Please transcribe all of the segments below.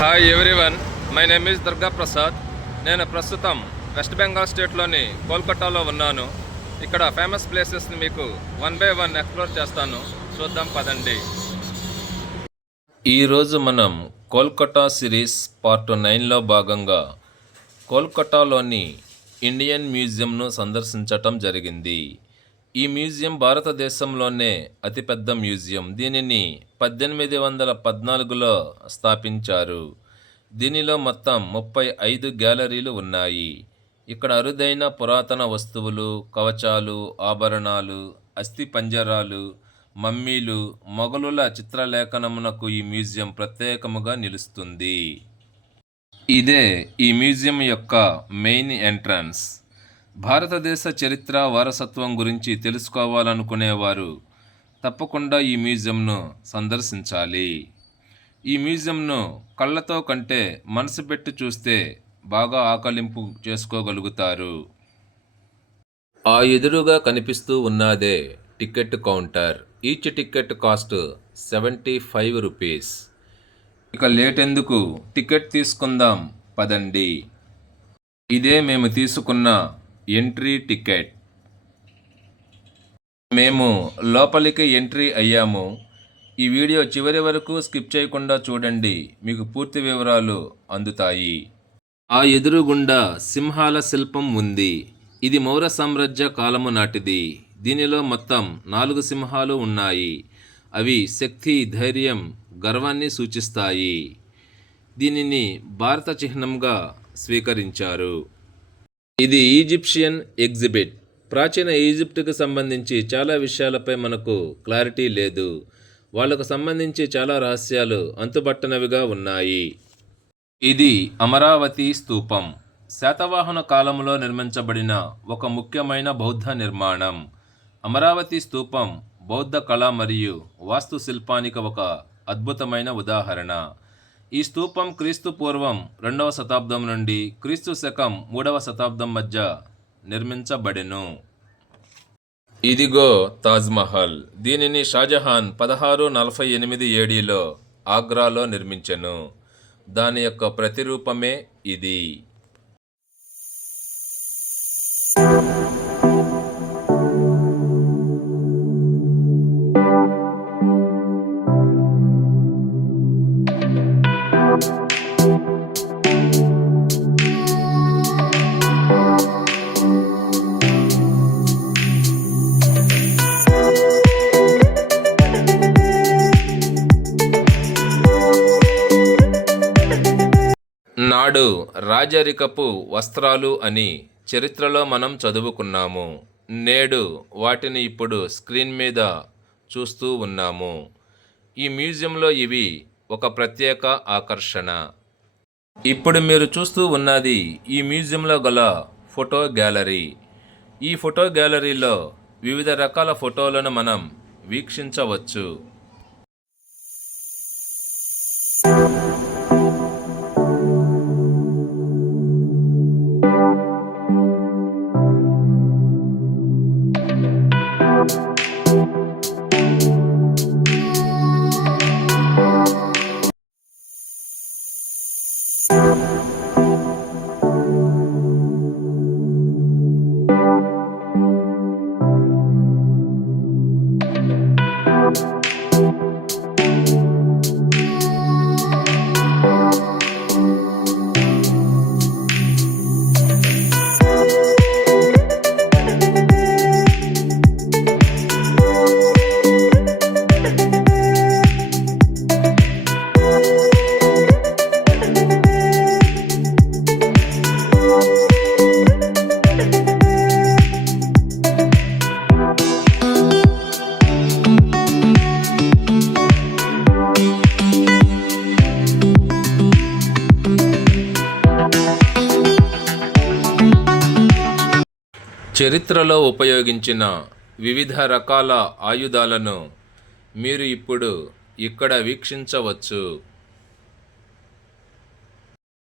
Hi everyone, my name is Durga Prasad. నేను ప్రస్తుతం west Bengal స్టేట్లోని కోల్కతాలో ఉన్నాను. ఇక్కడ ఫేమస్ ప్లేసెస్ని మీకు వన్ బై వన్ ఎక్స్ప్లోర్ చేస్తాను. చూద్దాం పదండి. ఈరోజు మనం కోల్కతా సిరీస్ పార్ట్ 9లో భాగంగా కోల్కతాలోని ఇండియన్ మ్యూజియంను సందర్శించటం జరిగింది. ఈ మ్యూజియం భారతదేశంలోనే అతిపెద్ద మ్యూజియం. దీనిని 1814లో స్థాపించారు. దీనిలో మొత్తం 35 గ్యాలరీలు ఉన్నాయి. ఇక్కడ అరుదైన పురాతన వస్తువులు, కవచాలు, ఆభరణాలు, అస్థిపంజరాలు, మమ్మీలు, మొఘలుల చిత్రలేఖనమునకు ఈ మ్యూజియం ప్రత్యేకముగా నిలుస్తుంది. ఇదే ఈ మ్యూజియం యొక్క మెయిన్ ఎంట్రన్స్. భారతదేశ చరిత్ర, వారసత్వం గురించి తెలుసుకోవాలనుకునేవారు తప్పకుండా ఈ మ్యూజియంను సందర్శించాలి. ఈ మ్యూజియంను కళ్ళతో కంటే మనసు పెట్టి చూస్తే బాగా ఆకలింపు చేసుకోగలుగుతారు. ఆ ఎదురుగా కనిపిస్తూ ఉన్నదే ticket counter. Each ticket cost 75 rupees. ఇక లేట్ ఎందుకు, టికెట్ తీసుకుందాం పదండి. ఇదే మేము తీసుకున్న ఎంట్రీ టికెట్. మేము లోపలికి ఎంట్రీ అయ్యాము. ఈ వీడియో చివరి వరకు స్కిప్ చేయకుండా చూడండి, మీకు పూర్తి వివరాలు అందుతాయి. ఆ ఎదురుగుండా సింహాల శిల్పం ఉంది. ఇది మౌర్య సామ్రాజ్య కాలము నాటిది. దీనిలో మొత్తం 4 సింహాలు ఉన్నాయి. అవి శక్తి, ధైర్యం, గర్వాన్ని సూచిస్తాయి. దీనిని భారత చిహ్నంగా స్వీకరించారు. ఇది ఈజిప్షియన్ ఎగ్జిబిట్. ప్రాచీన ఈజిప్టుకు సంబంధించి చాలా విషయాలపై మనకు క్లారిటీ లేదు. వాళ్లకు సంబంధించి చాలా రహస్యాలు అంతుబట్టనవిగా ఉన్నాయి. ఇది అమరావతి స్తూపం. శాతవాహన కాలంలో నిర్మించబడిన ఒక ముఖ్యమైన బౌద్ధ నిర్మాణం. అమరావతి స్తూపం బౌద్ధ కళ మరియు వాస్తు శిల్పానికి ఒక అద్భుతమైన ఉదాహరణ. ఈ స్తూపం క్రీస్తు పూర్వం 2వ శతాబ్దం నుండి క్రీస్తు శకం 3వ శతాబ్దం మధ్య నిర్మించబడెను. ఇదిగో తాజ్మహల్. దీనిని షాజహాన్ 1648 ఏడీలో ఆగ్రాలో నిర్మించెను. దాని యొక్క ప్రతిరూపమే ఇది. నాడు రాజరికపు వస్త్రాలు అని చరిత్రలో మనం చదువుకున్నాము. నేడు వాటిని ఇప్పుడు స్క్రీన్ మీద చూస్తూ ఉన్నాము. ఈ మ్యూజియంలో ఇవి ఒక ప్రత్యేక ఆకర్షణ. ఇప్పుడు మీరు చూస్తూ ఉన్నది ఈ మ్యూజియంలో గల ఫోటో గ్యాలరీ. ఈ ఫోటో గ్యాలరీలో వివిధ రకాల ఫోటోలను మనం వీక్షించవచ్చు. చరిత్రలో ఉపయోగించిన వివిధ రకాల ఆయుధాలను మీరు ఇప్పుడు ఇక్కడ వీక్షించవచ్చు.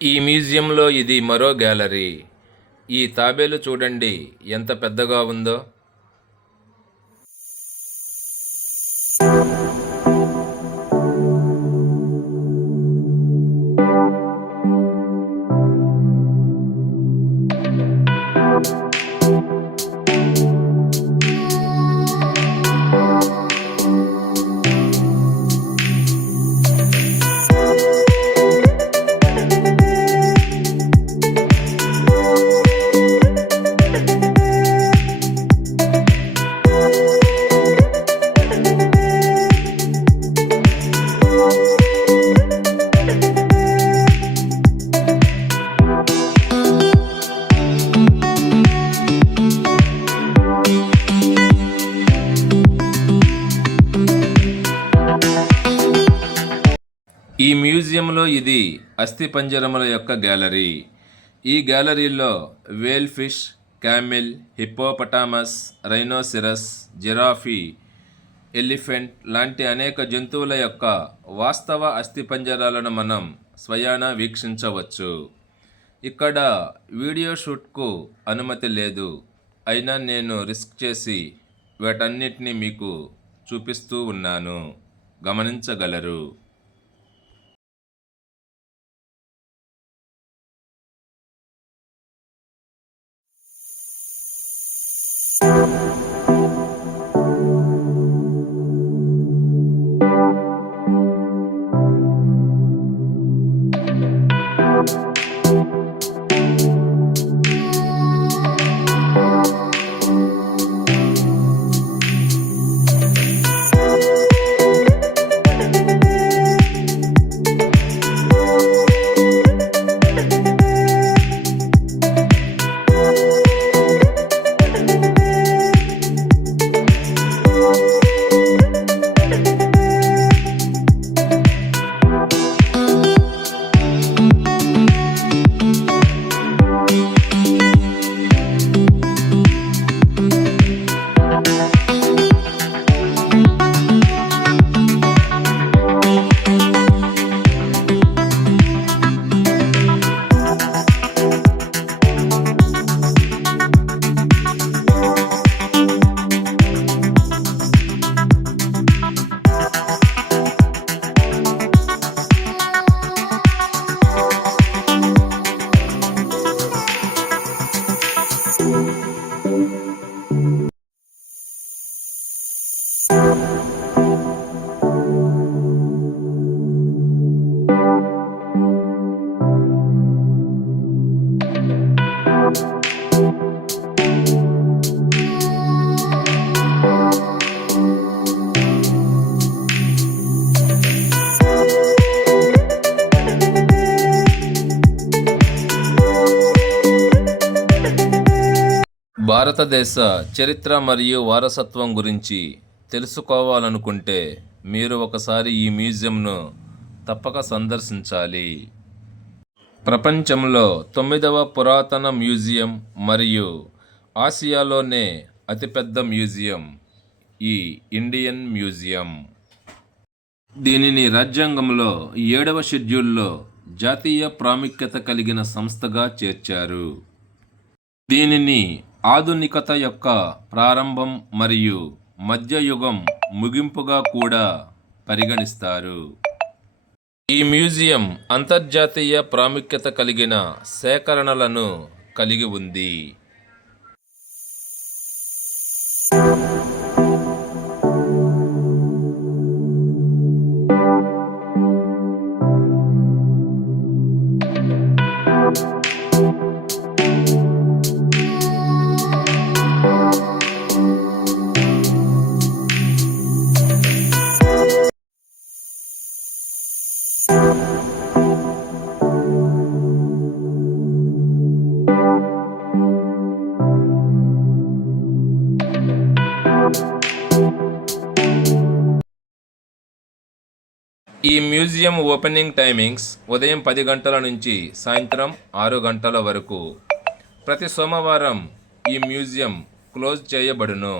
ఈ మ్యూజియంలో ఇది మరో గ్యాలరీ. ఈ తాబేలు చూడండి ఎంత పెద్దగా ఉందో. ఈ మ్యూజియంలో ఇది అస్థిపంజరముల యొక్క గ్యాలరీ. ఈ గ్యాలరీలో whale fish, camel, hippopotamus, rhinoceros, giraffe, elephant లాంటి అనేక జంతువుల యొక్క వాస్తవ అస్థిపంజరాలను మనం స్వయాన వీక్షించవచ్చు. ఇక్కడ వీడియో షూట్కు అనుమతి లేదు. అయినా నేను రిస్క్ చేసి వాటన్నిటిని మీకు చూపిస్తూ ఉన్నాను, గమనించగలరు. భారతదేశ చరిత్ర మరియు వారసత్వం గురించి తెలుసుకోవాలనుకుంటే మీరు ఒకసారి ఈ మ్యూజియంను తప్పక సందర్శించాలి. ప్రపంచంలో 9వ పురాతన మ్యూజియం మరియు ఆసియాలోనే అతిపెద్ద మ్యూజియం ఈ ఇండియన్ మ్యూజియం. దీనిని రాజ్యాంగంలో 7వ షెడ్యూల్లో జాతీయ ప్రాముఖ్యత కలిగిన సంస్థగా చేర్చారు. దీనిని ఆధునికత యొక్క ప్రారంభం మరియు మధ్యయుగం ముగింపుగా కూడా పరిగణిస్తారు. ఈ మ్యూజియం అంతర్జాతీయ ప్రాముఖ్యత కలిగిన సేకరణలను కలిగి ఉంది. ఈ మ్యూజియం ఓపెనింగ్ టైమింగ్స్ ఉదయం 10 గంటల నుంచి సాయంత్రం 6 గంటల వరకు. ప్రతి సోమవారం ఈ మ్యూజియం క్లోజ్ చేయబడును.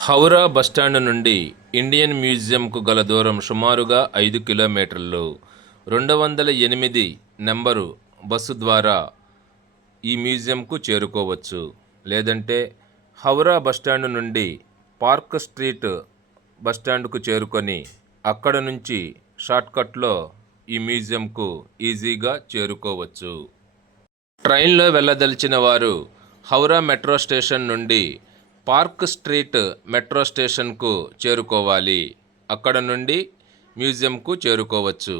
హౌరా బస్టాండ్ నుండి ఇండియన్ మ్యూజియంకు గల దూరం సుమారుగా 5 కిలోమీటర్లు. 208 నెంబరు బస్సు ద్వారా ఈ మ్యూజియంకు చేరుకోవచ్చు. లేదంటే హౌరా బస్టాండ్ నుండి పార్క్ స్ట్రీట్ బస్టాండ్కు చేరుకొని అక్కడ నుంచి షార్ట్కట్లో ఈ మ్యూజియంకు ఈజీగా చేరుకోవచ్చు. ట్రైన్లో వెళ్ళదలిచిన వారు హౌరా మెట్రో స్టేషన్ నుండి పార్క్ స్ట్రీట్ మెట్రో స్టేషన్కు చేరుకోవాలి. అక్కడ నుండి మ్యూజియంకు చేరుకోవచ్చు.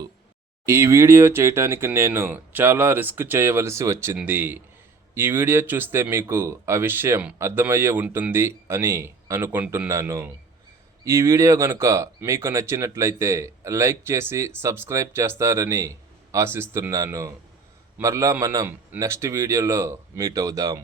ఈ వీడియో చేయటానికి నేను చాలా రిస్క్ చేయవలసి వచ్చింది. ఈ వీడియో చూస్తే మీకు ఆ విషయం అర్థమయ్యే ఉంటుంది అని అనుకుంటున్నాను. ఈ వీడియో కనుక మీకు నచ్చినట్లయితే లైక్ చేసి సబ్స్క్రైబ్ చేస్తారని ఆశిస్తున్నాను. మరలా మనం నెక్స్ట్ వీడియోలో మీట్ అవుదాం.